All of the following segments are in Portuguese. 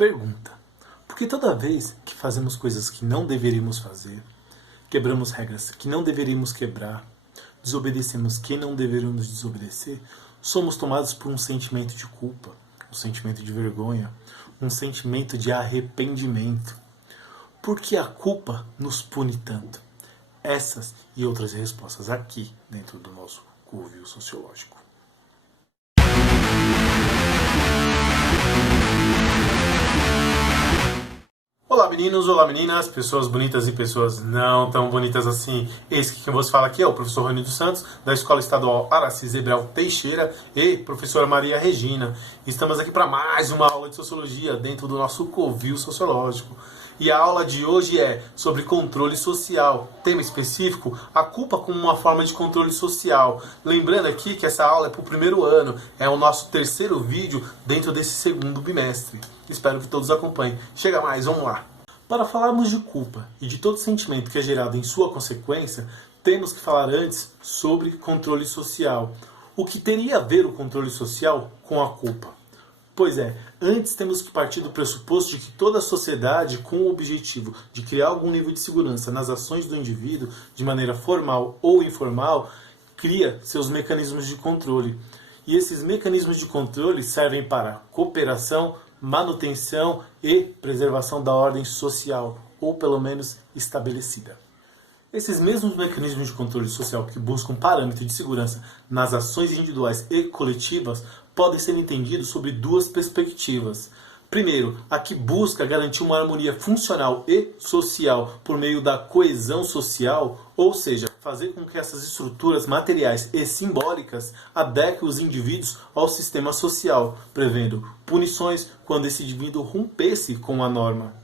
Pergunta: por que toda vez que fazemos coisas que não deveríamos fazer, quebramos regras que não deveríamos quebrar, desobedecemos quem não deveríamos desobedecer, somos tomados por um sentimento de culpa, um sentimento de vergonha, um sentimento de arrependimento? Por que a culpa nos pune tanto? Essas e outras respostas aqui dentro do nosso Covil Sociológico. Olá meninos, olá meninas, pessoas bonitas e pessoas não tão bonitas assim. Esse que vos fala aqui é o professor Rony dos Santos, da Escola Estadual Aracis Ebrel Teixeira e professora Maria Regina. Estamos aqui para mais uma aula de Sociologia dentro do nosso Covil Sociológico. E a aula de hoje é sobre controle social. Tema específico, a culpa como uma forma de controle social. Lembrando aqui que essa aula é para o primeiro ano, é o nosso terceiro vídeo dentro desse segundo bimestre. Espero que todos acompanhem. Chega mais, vamos lá. Para falarmos de culpa e de todo sentimento que é gerado em sua consequência, temos que falar antes sobre controle social. O que teria a ver o controle social com a culpa? Pois é, antes temos que partir do pressuposto de que toda sociedade, com o objetivo de criar algum nível de segurança nas ações do indivíduo, de maneira formal ou informal, cria seus mecanismos de controle. E esses mecanismos de controle servem para cooperação, manutenção e preservação da ordem social, ou pelo menos estabelecida. Esses mesmos mecanismos de controle social que buscam parâmetros de segurança nas ações individuais e coletivas podem ser entendidos sob duas perspectivas. Primeiro, a que busca garantir uma harmonia funcional e social por meio da coesão social, ou seja, fazer com que essas estruturas materiais e simbólicas adequem os indivíduos ao sistema social, prevendo punições quando esse indivíduo rompesse com a norma.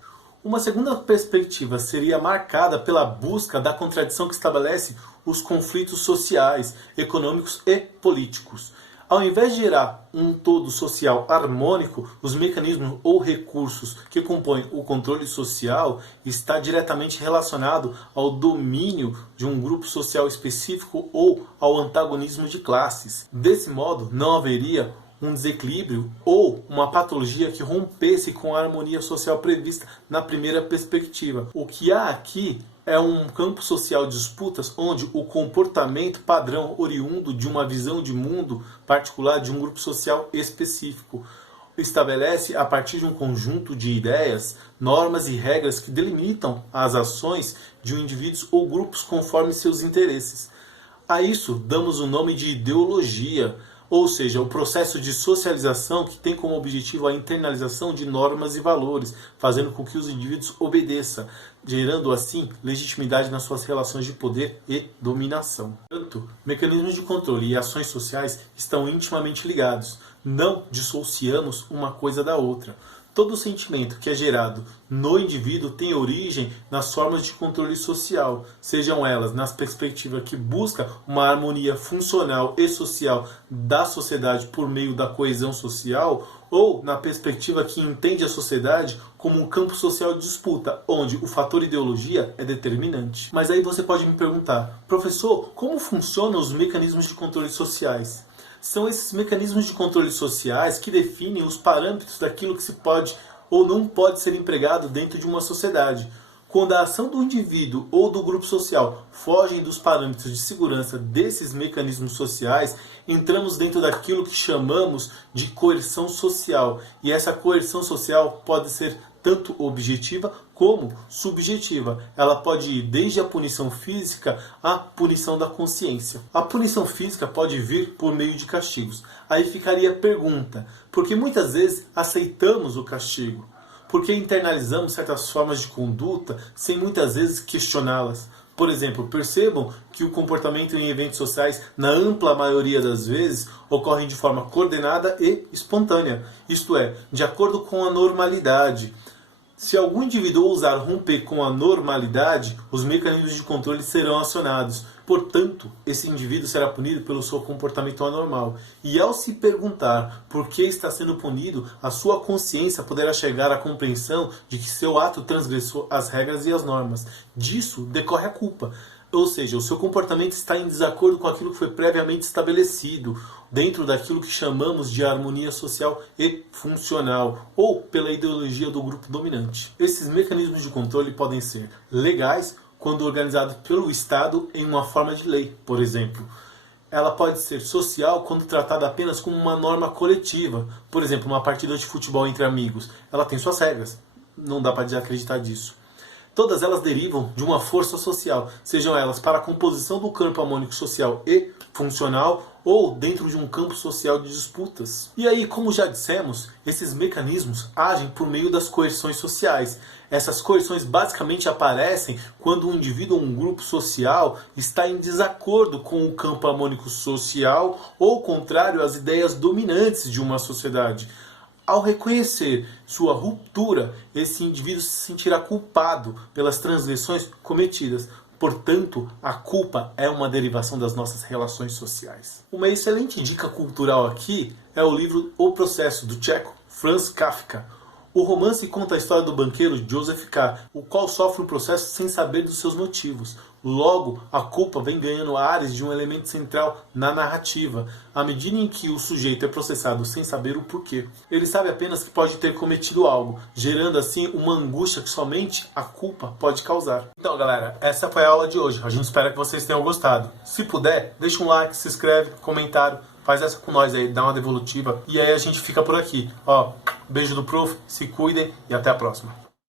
Uma segunda perspectiva seria marcada pela busca da contradição que estabelece os conflitos sociais, econômicos e políticos. Ao invés de gerar um todo social harmônico, os mecanismos ou recursos que compõem o controle social está diretamente relacionado ao domínio de um grupo social específico ou ao antagonismo de classes. Desse modo, não haveria um desequilíbrio ou uma patologia que rompesse com a harmonia social prevista na primeira perspectiva. O que há aqui é um campo social de disputas onde o comportamento padrão oriundo de uma visão de mundo particular de um grupo social específico estabelece, a partir de um conjunto de ideias, normas e regras que delimitam as ações de um indivíduo ou grupos conforme seus interesses. A isso damos o nome de ideologia, ou seja, o processo de socialização que tem como objetivo a internalização de normas e valores, fazendo com que os indivíduos obedeçam, gerando assim legitimidade nas suas relações de poder e dominação. Portanto, mecanismos de controle e ações sociais estão intimamente ligados, não dissociamos uma coisa da outra. Todo sentimento que é gerado no indivíduo tem origem nas formas de controle social, sejam elas nas perspectivas que busca uma harmonia funcional e social da sociedade por meio da coesão social, ou na perspectiva que entende a sociedade como um campo social de disputa, onde o fator ideologia é determinante. Mas aí você pode me perguntar, professor, como funcionam os mecanismos de controle sociais? São esses mecanismos de controle sociais que definem os parâmetros daquilo que se pode ou não pode ser empregado dentro de uma sociedade. Quando a ação do indivíduo ou do grupo social fogem dos parâmetros de segurança desses mecanismos sociais, entramos dentro daquilo que chamamos de coerção social. E essa coerção social pode ser tanto objetiva como subjetiva. Ela pode ir desde a punição física à punição da consciência. A punição física pode vir por meio de castigos. Aí ficaria a pergunta, por que muitas vezes aceitamos o castigo? Por que internalizamos certas formas de conduta sem muitas vezes questioná-las? Por exemplo, percebam que o comportamento em eventos sociais, na ampla maioria das vezes, ocorre de forma coordenada e espontânea. Isto é, de acordo com a normalidade. Se algum indivíduo ousar romper com a normalidade, os mecanismos de controle serão acionados. Portanto, esse indivíduo será punido pelo seu comportamento anormal. E ao se perguntar por que está sendo punido, a sua consciência poderá chegar à compreensão de que seu ato transgressou as regras e as normas. Disso decorre a culpa. Ou seja, o seu comportamento está em desacordo com aquilo que foi previamente estabelecido. dentro daquilo que chamamos de harmonia social e funcional, ou pela ideologia do grupo dominante. Esses mecanismos de controle podem ser legais quando organizados pelo Estado em uma forma de lei, por exemplo. Ela pode ser social quando tratada apenas como uma norma coletiva, por exemplo, uma partida de futebol entre amigos. Ela tem suas regras, não dá para desacreditar disso. Todas elas derivam de uma força social, sejam elas para a composição do campo harmônico social e funcional ou dentro de um campo social de disputas. E aí, como já dissemos, esses mecanismos agem por meio das coerções sociais. Essas coerções basicamente aparecem quando um indivíduo ou um grupo social está em desacordo com o campo harmônico social ou contrário às ideias dominantes de uma sociedade. Ao reconhecer sua ruptura, esse indivíduo se sentirá culpado pelas transgressões cometidas. Portanto, a culpa é uma derivação das nossas relações sociais. Uma excelente dica cultural aqui é o livro O Processo, do tcheco Franz Kafka. O romance conta a história do banqueiro Joseph K., o qual sofre o processo sem saber dos seus motivos. Logo, a culpa vem ganhando ares de um elemento central na narrativa, à medida em que o sujeito é processado sem saber o porquê. Ele sabe apenas que pode ter cometido algo, gerando assim uma angústia que somente a culpa pode causar. Então, galera, essa foi a aula de hoje. A gente espera que vocês tenham gostado. Se puder, deixa um like, se inscreve, comentário, faz essa com nós aí, dá uma devolutiva. E aí a gente fica por aqui. Ó, beijo do prof, se cuidem e até a próxima.